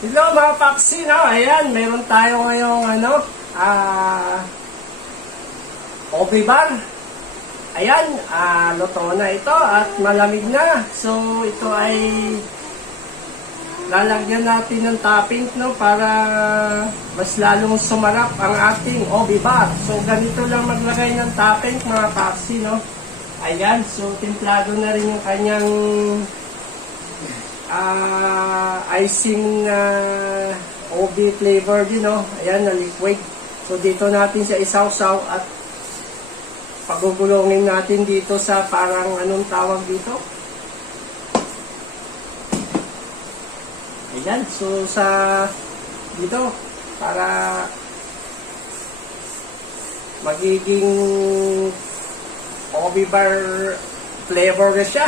Hello mga paksi, no? Ayan, meron tayo ngayong Obi bar. Ayan, luto na ito at malamig na. So, ito ay lalagyan natin ng topping, no? Para mas lalong sumarap ang ating Obi bar. So, ganito lang maglagay ng topping mga paksi, no? Ayan, so templado na rin yung kanyang icing na OB flavor din, no? Ayan, na liquid. So, dito natin siya isawsaw at pagugulongin natin dito sa parang anong tawag dito. Ayan, so sa dito para magiging OB bar flavor na siya.